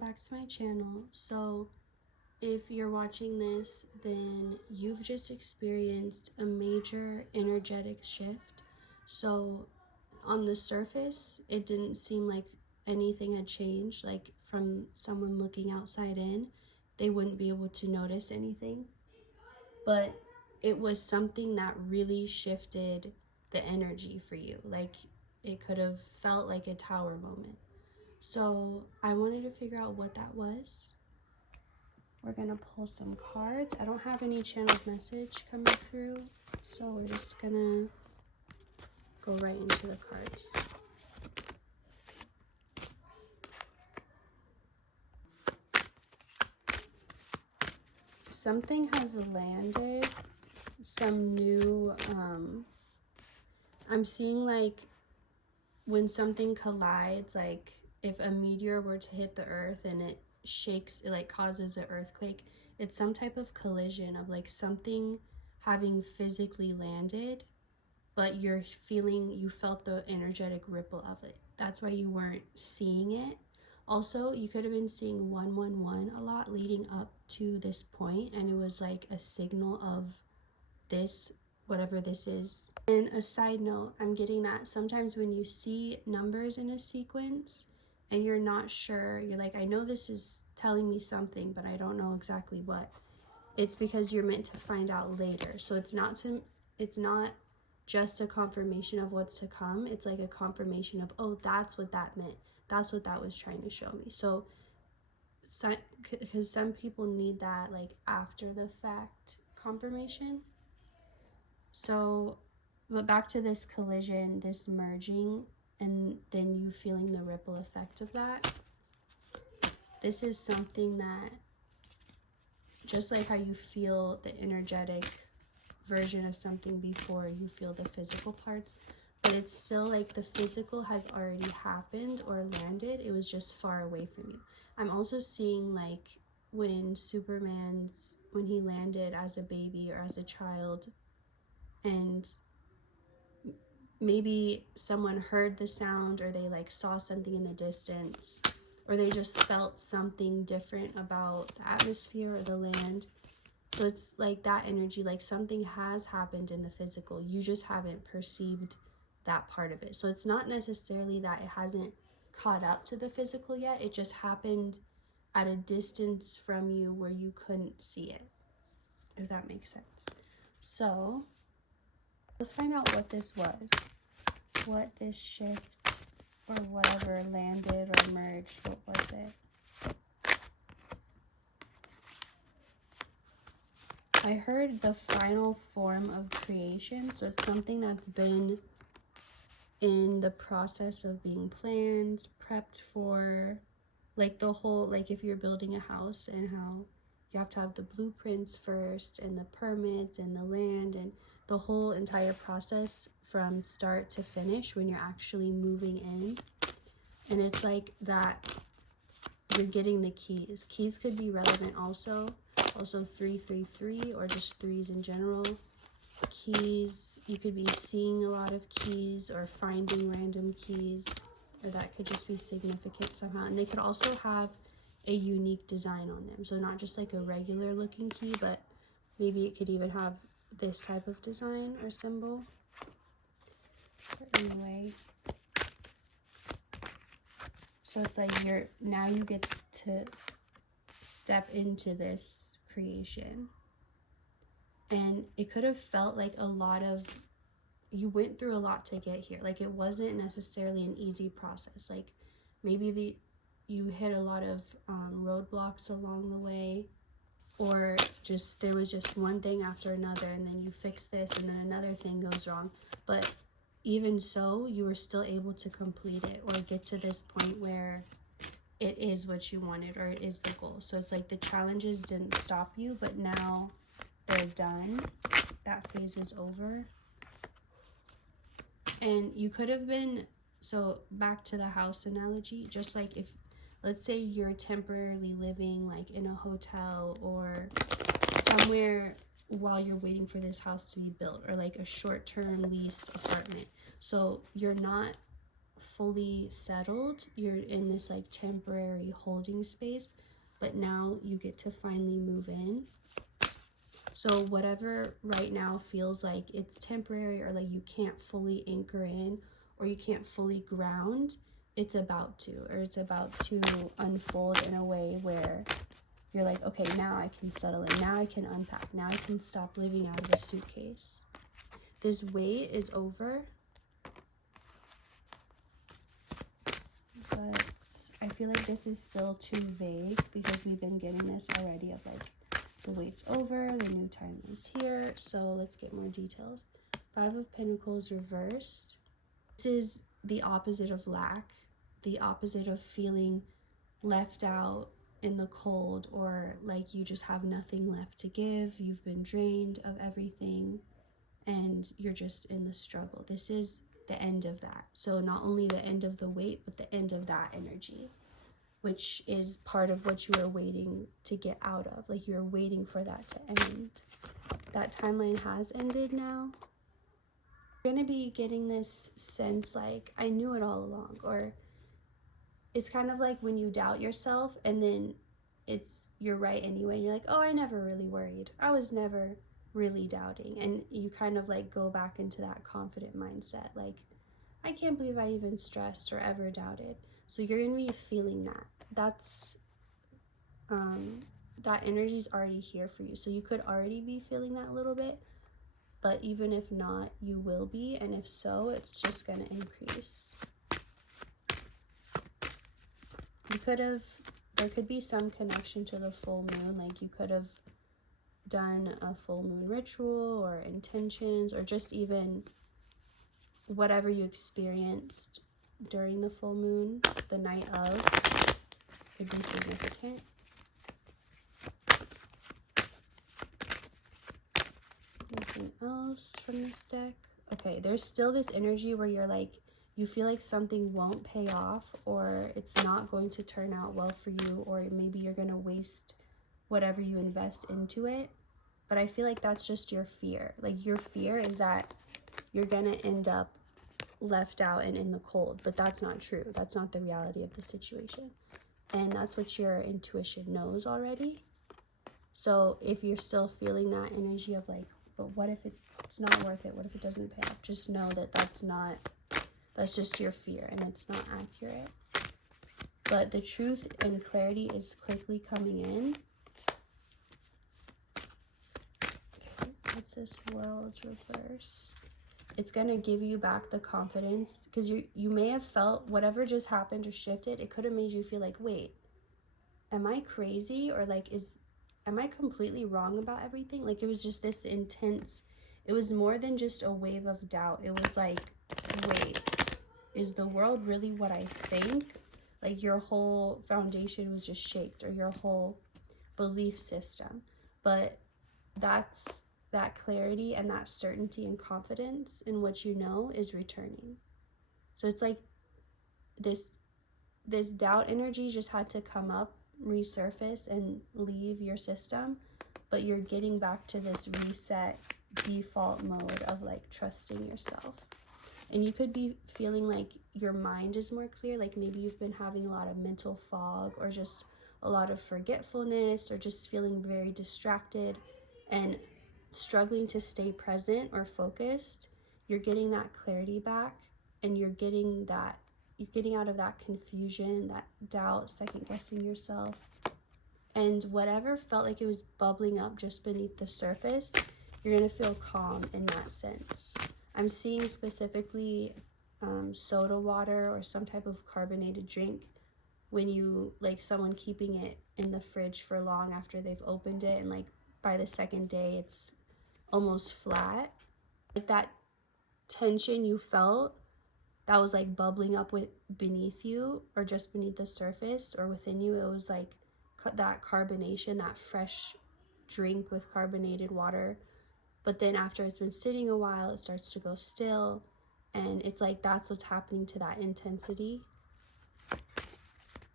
back to my channel. So if you're watching this, then you've just experienced a major energetic shift. So on the surface, it didn't seem like anything had changed. Like from someone looking outside in, they wouldn't be able to notice anything. But it was something that really shifted the energy for you. Like it could have felt like a tower moment. So I wanted to figure out what that was. We're gonna pull some cards. I don't have any channeled message coming through, so we're just gonna go right into the cards. Something has landed, some new, I'm seeing like when something collides, like if a meteor were to hit the earth and it shakes, it like causes an earthquake, it's some type of collision of like something having physically landed, but you felt the energetic ripple of it. That's why you weren't seeing it. Also, you could have been seeing 111 a lot leading up to this point, and it was like a signal of this, whatever this is. And a side note, I'm getting that sometimes when you see numbers in a sequence and you're not sure, you're like, I know this is telling me something, but I don't know exactly what. It's because you're meant to find out later. So it's not just a confirmation of what's to come. It's like a confirmation of, oh, that's what that meant. That's what that was trying to show me. So because some people need that like after the fact confirmation. So, but back to this collision, this merging, and then you feeling the ripple effect of that. This is something that, just like how you feel the energetic version of something before you feel the physical parts, but it's still like the physical has already happened or landed. It was just far away from you. I'm also seeing like when when he landed as a baby or as a child, and maybe someone heard the sound or they like saw something in the distance, or they just felt something different about the atmosphere or the land. So it's like that energy, like something has happened in the physical, you just haven't perceived that part of it. So it's not necessarily that it hasn't caught up to the physical yet, it just happened at a distance from you where you couldn't see it, if that makes sense. So let's find out what this was, what this shift or whatever landed or merged, what was it? I heard the final form of creation, so it's something that's been in the process of being planned, prepped for, like the whole, like if you're building a house and how you have to have the blueprints first and the permits and the land and the whole entire process from start to finish when you're actually moving in. And it's like that you're getting the keys. Keys could be relevant also 333 or just threes in general. Keys, you could be seeing a lot of keys or finding random keys, or that could just be significant somehow. And they could also have a unique design on them, so not just like a regular looking key, but maybe it could even have this type of design or symbol. But anyway, so it's like now you get to step into this creation. And it could have felt like you went through a lot to get here. Like it wasn't necessarily an easy process. Like maybe you hit a lot of roadblocks along the way, or just there was just one thing after another, and then you fix this and then another thing goes wrong. But even so, you were still able to complete it or get to this point where it is what you wanted, or it is the goal. So it's like the challenges didn't stop you, but now they're done. That phase is over. And you could have been, so back to the house analogy, just like if, let's say you're temporarily living like in a hotel or somewhere while you're waiting for this house to be built, or like a short-term lease apartment. So you're not fully settled. You're in this like temporary holding space, but now you get to finally move in. So whatever right now feels like it's temporary, or like you can't fully anchor in, or you can't fully ground, it's about to, or it's about to unfold in a way where you're like, okay, now I can settle in, now I can unpack, now I can stop living out of a suitcase. This weight is over, but I feel like this is still too vague because we've been getting this already of like the weight's over, the new timeline's here. So let's get more details. 5 of Pentacles reversed. This is the opposite of lack, the opposite of feeling left out in the cold, or like you just have nothing left to give. You've been drained of everything and you're just in the struggle. This is the end of that. So not only the end of the weight, but the end of that energy, which is part of what you are waiting to get out of. Like you're waiting for that to end. That timeline has ended now. You're going to be getting this sense like, I knew it all along. Or it's kind of like when you doubt yourself and then you're right anyway. And you're like, oh, I never really worried. I was never really doubting. And you kind of like go back into that confident mindset. Like, I can't believe I even stressed or ever doubted. So you're going to be feeling that. That energy is already here for you. So you could already be feeling that a little bit, but even if not, you will be. And if so, it's just going to increase. There could be some connection to the full moon. Like you could have done a full moon ritual or intentions, or just even whatever you experienced during the full moon, the night of, could be significant. Anything else from this deck? Okay, there's still this energy where you're like, you feel like something won't pay off, or it's not going to turn out well for you, or maybe you're going to waste whatever you invest into it. But I feel like that's just your fear. Like your fear is that you're going to end up left out and in the cold, but that's not true. That's not the reality of the situation. And that's what your intuition knows already. So if you're still feeling that energy of like, but what if it's not worth it? What if it doesn't pay off? Just know that that's just your fear and it's not accurate. But the truth and clarity is quickly coming in. Okay, what's this? World reverse. It's going to give you back the confidence, because you may have felt whatever just happened or shifted. It could have made you feel like, wait, am I crazy? Or like, am I completely wrong about everything? Like, it was just this intense, it was more than just a wave of doubt. It was like, wait, is the world really what I think? Like your whole foundation was just shaked, or your whole belief system. But that clarity and that certainty and confidence in what you know is returning. So it's like this doubt energy just had to come up, resurface, and leave your system, but you're getting back to this reset default mode of like trusting yourself. And you could be feeling like your mind is more clear, like maybe you've been having a lot of mental fog, or just a lot of forgetfulness, or just feeling very distracted and struggling to stay present or focused. You're getting that clarity back, and you're getting out of that confusion, that doubt, second guessing yourself. And whatever felt like it was bubbling up just beneath the surface, you're going to feel calm in that sense. I'm seeing specifically soda water or some type of carbonated drink, when you, like someone keeping it in the fridge for long after they've opened it, and like by the second day it's almost flat. Like that tension you felt that was like bubbling up beneath you, or just beneath the surface, or within you, it was like that carbonation, that fresh drink with carbonated water. But then after it's been sitting a while, it starts to go still, and it's like that's what's happening to that intensity.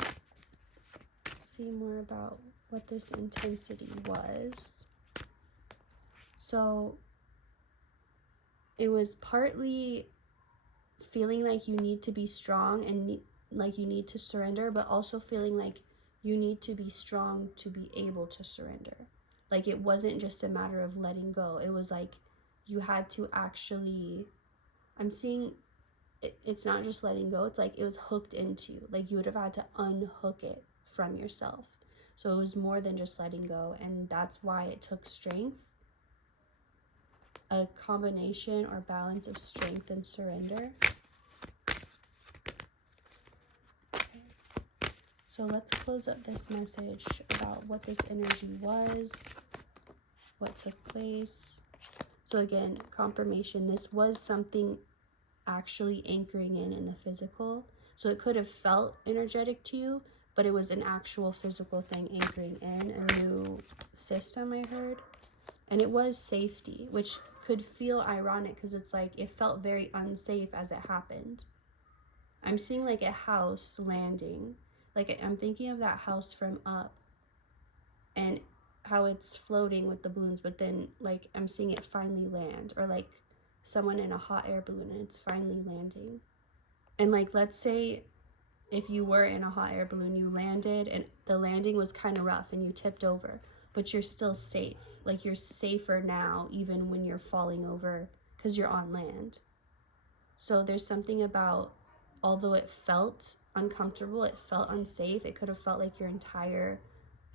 Let's see more about what this intensity was. So it was partly feeling like you need to be strong and like you need to surrender, but also feeling like you need to be strong to be able to surrender. Like it wasn't just a matter of letting go. It was like you had to actually, I'm seeing it's not just letting go. It's like it was hooked into, like you would have had to unhook it from yourself. So it was more than just letting go. And that's why it took strength, a combination or balance of strength and surrender. So let's close up this message about what this energy was, what took place. So again, confirmation, this was something actually anchoring in the physical. So it could have felt energetic to you, but it was an actual physical thing anchoring in a new system, I heard. And it was safety, which could feel ironic because it's like it felt very unsafe as it happened. I'm seeing like a house landing. Like I'm thinking of that house from Up and how it's floating with the balloons, but then like I'm seeing it finally land, or like someone in a hot air balloon and it's finally landing. And like let's say if you were in a hot air balloon, you landed and the landing was kind of rough and you tipped over, but you're still safe. Like you're safer now even when you're falling over because you're on land. So there's something about, although it felt uncomfortable, it felt unsafe, it could have felt like your entire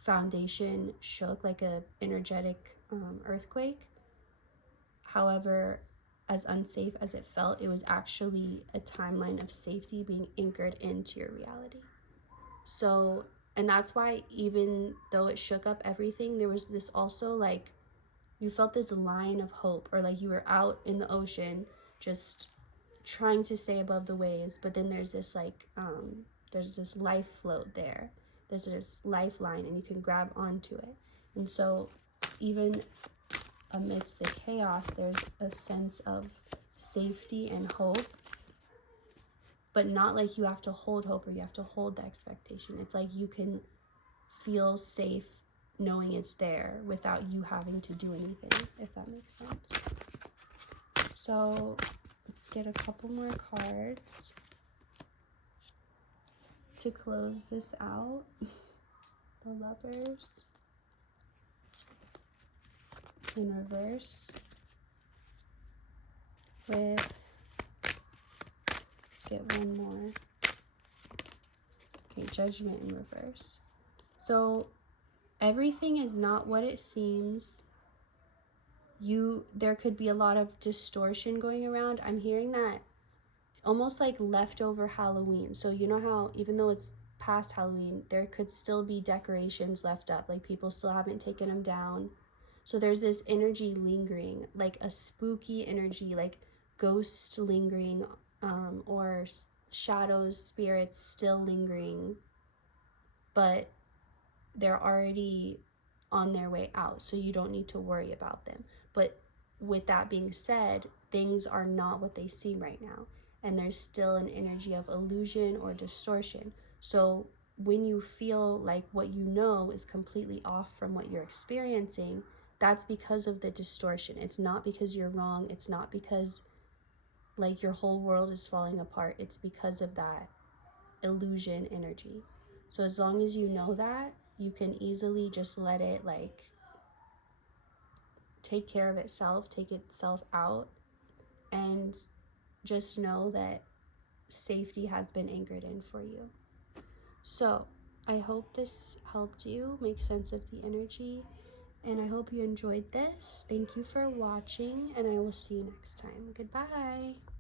foundation shook, like a energetic earthquake. However, as unsafe as it felt, it was actually a timeline of safety being anchored into your reality. So, and that's why even though it shook up everything, there was this also like, you felt this line of hope, or like you were out in the ocean just trying to stay above the waves, but then there's this like there's this life float there, there's this lifeline and you can grab onto it. And so even amidst the chaos there's a sense of safety and hope, but not like you have to hold hope or you have to hold the expectation. It's like you can feel safe knowing it's there without you having to do anything, if that makes sense. So let's get a couple more cards to close this out. The Lovers in reverse with, let's get one more. Okay, Judgment in reverse. So everything is not what it seems. There could be a lot of distortion going around. I'm hearing that almost like leftover Halloween. So you know how even though it's past Halloween, there could still be decorations left up, like people still haven't taken them down. So there's this energy lingering, like a spooky energy, like ghosts lingering, or shadows, spirits still lingering, but they're already on their way out, so you don't need to worry about them. But with that being said, things are not what they seem right now, and there's still an energy of illusion or distortion. So when you feel like what you know is completely off from what you're experiencing, that's because of the distortion. It's not because you're wrong. It's not because like your whole world is falling apart. It's because of that illusion energy. So as long as you know that, you can easily just let it like take care of itself, take itself out, and just know that safety has been anchored in for you. So I hope this helped you make sense of the energy, and I hope you enjoyed this. Thank you for watching, and I will see you next time. Goodbye.